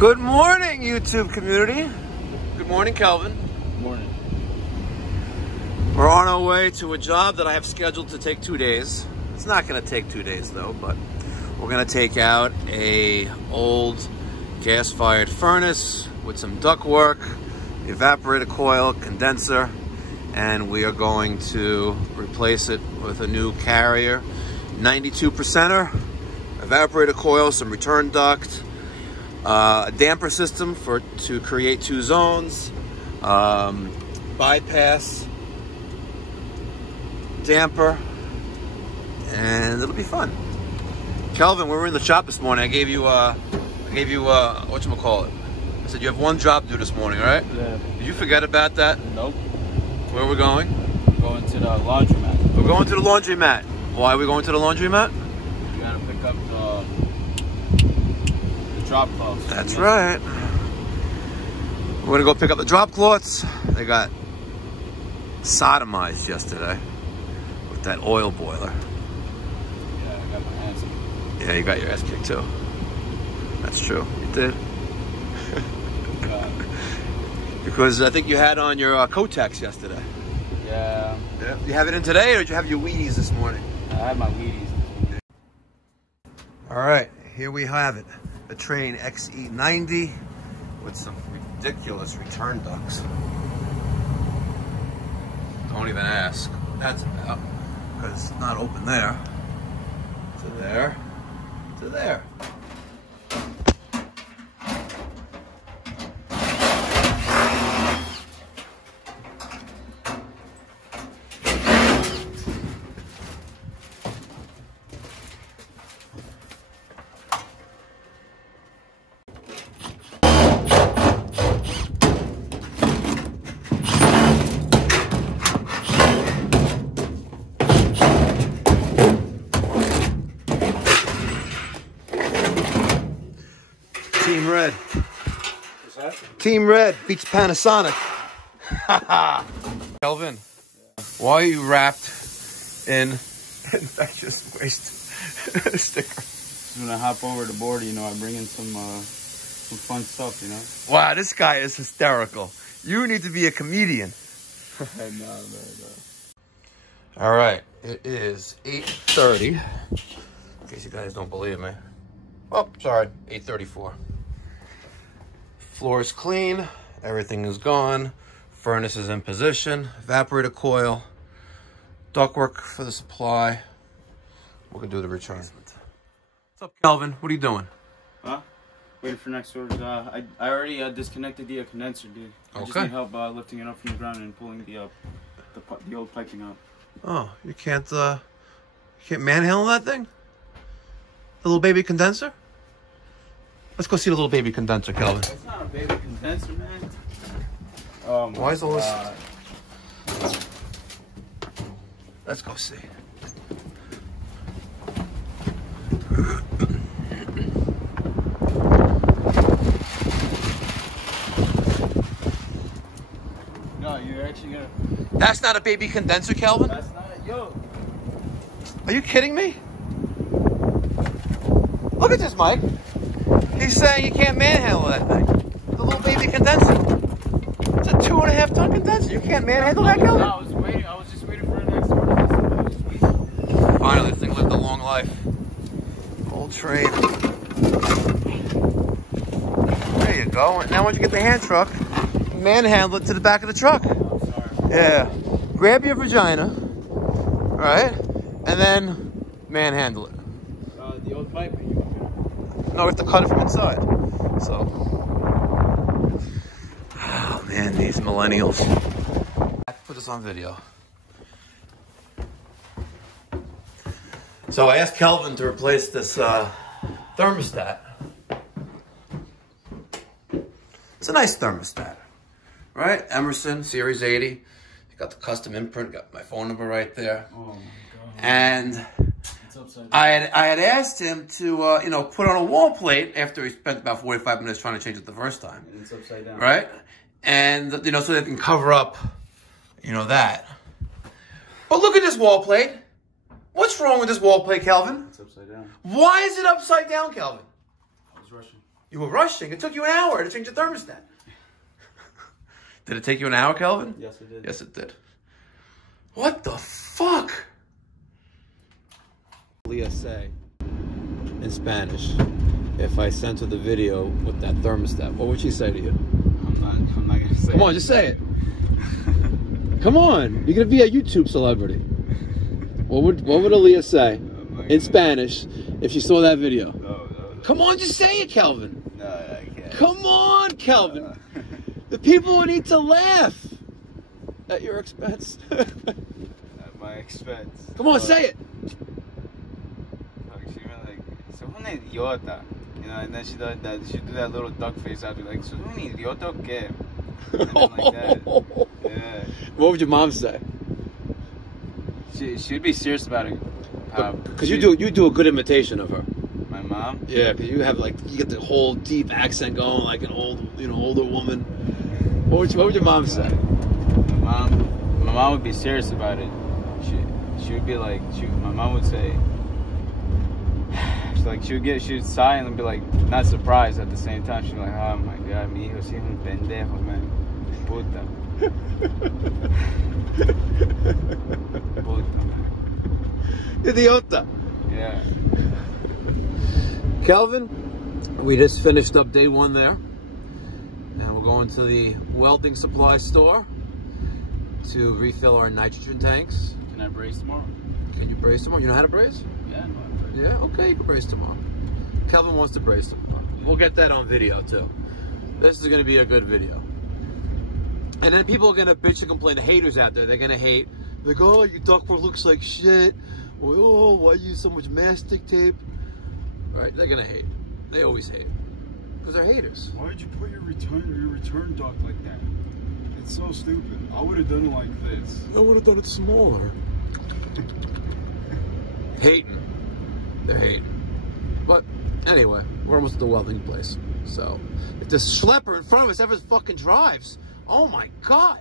Good morning, YouTube community. Good morning, Kelvin. Good morning. We're on our way to a job that I have scheduled to take 2 days. It's not going to take 2 days though, but we're going to take out a old gas-fired furnace with some duct work, evaporator coil, condenser, and we are going to replace it with a new Carrier 92%er, evaporator coil, some return duct, a damper system to create 2 zones, bypass, damper, and it'll be fun. Kelvin, we were in the shop this morning. I gave you whatchamacallit. I said you have one job to do this morning, right? Yeah. Did you forget about that? Nope. Where are we going? We're going to the laundromat. We're going to the laundromat. Why are we going to the laundromat? We gotta pick up the drop cloths. That's right. We're gonna go pick up the drop cloths. They got sodomized yesterday with that oil boiler. Yeah, I got my hands on. Yeah, you got your ass kicked too. That's true. You did. Because I think you had on your Kotex yesterday. Yeah. Yeah. You have it in today, or did you have your Wheaties this morning? I had my Wheaties. All right, here we have it. A Trane XE90 with some ridiculous return ducts. Don't even ask. That's about, because it's not open there. To there. To there. Team Red. What's that? Team Red beats Panasonic. Kelvin, why are you wrapped in infectious waste sticker? When I hop over the border, you know, I bring in some fun stuff, you know? Wow, this guy is hysterical. You need to be a comedian. No. All right, it is 8:30. In case you guys don't believe me. Oh, sorry, 8:34. Floor is clean, everything is gone, furnace is in position, evaporator coil, ductwork for the supply. We're gonna do the return. What's up, Kelvin? What are you doing? Huh? Waiting for next orders. I already disconnected the condenser, dude. I just need help lifting it up from the ground and pulling the old piping out. Oh, you can't manhandle that thing? The little baby condenser? Let's go see the little baby condenser, Kelvin. It's not a baby condenser, man. Oh my Why is all this? God. Let's go see. No, you're actually gonna... That's not a baby condenser, Kelvin? That's not it. Yo. Are you kidding me? Look at this, Mike. He's saying you can't manhandle that thing. The little baby condenser. It's a 2.5 ton condenser. You can't manhandle that, Kelvin? No, I was just waiting for the next order. I was just waiting. Finally, this thing lived a long life. Old Trane. There you go. Now once you get the hand truck, manhandle it to the back of the truck. Oh, sorry. Yeah. Grab your vagina, right? And then manhandle it. The old piping. No, we have to cut it from inside. So. Oh man, these millennials. I have to put this on video. So I asked Kelvin to replace this thermostat. It's a nice thermostat, right? Emerson Series 80. You got the custom imprint, got my phone number right there. Oh my God. And I had asked him to, put on a wall plate after he spent about 45 minutes trying to change it the first time. And it's upside down. Right? And, so they can cover up, that. But look at this wall plate. What's wrong with this wall plate, Kelvin? It's upside down. Why is it upside down, Kelvin? I was rushing. You were rushing. It took you an hour to change the thermostat. Did it take you an hour, Kelvin? Yes, it did. Yes, it did. What the fuck? Leah say in Spanish, if I sent her the video with that thermostat, what would she say to you? I'm not gonna say. Come on, just say it. Come on, you're gonna be a YouTube celebrity. What would Aaliyah say in Spanish if she saw that video? No. Come on, just say it, Kelvin. No, I can't. Come on, Kelvin. The people will need to laugh at your expense. At my expense. Come on, say it. She went like, "Sos un idiota," you know, and then she do that little duck face after, like, "Sos un idiota o qué?" And then like that. Yeah. What would your mom say? She'd be serious about it. Because you do a good imitation of her. My mom? Yeah, because you get the whole deep accent going like an older woman. What would your mom say? My mom would be serious about it. She would be like, my mom would say, she would sigh and be like, not surprised at the same time. She'd be like, oh my God, mi hijo sí es un pendejo, man. Puta. Puta, man. Idiota. Yeah. Kelvin, we just finished up day one there. And we're going to the welding supply store to refill our nitrogen tanks. Can I brace tomorrow? Can you brace tomorrow? You know how to brace? Yeah, I know how to brace. Yeah, okay, you can brace tomorrow. Kelvin wants to brace tomorrow. We'll get that on video too. This is going to be a good video. And then people are going to bitch and complain. The haters out there, they're going to hate. Like, oh, your ductwork looks like shit. Or, oh, why you use so much mastic tape? Right? They're going to hate. They always hate. Because they're haters. Why did you put your return duct like that? It's so stupid. I would have done it like this. I would have done it smaller. Hating. They're hating. But anyway, we're almost at the welding place. So if the schlepper in front of us ever fucking drives, oh my God.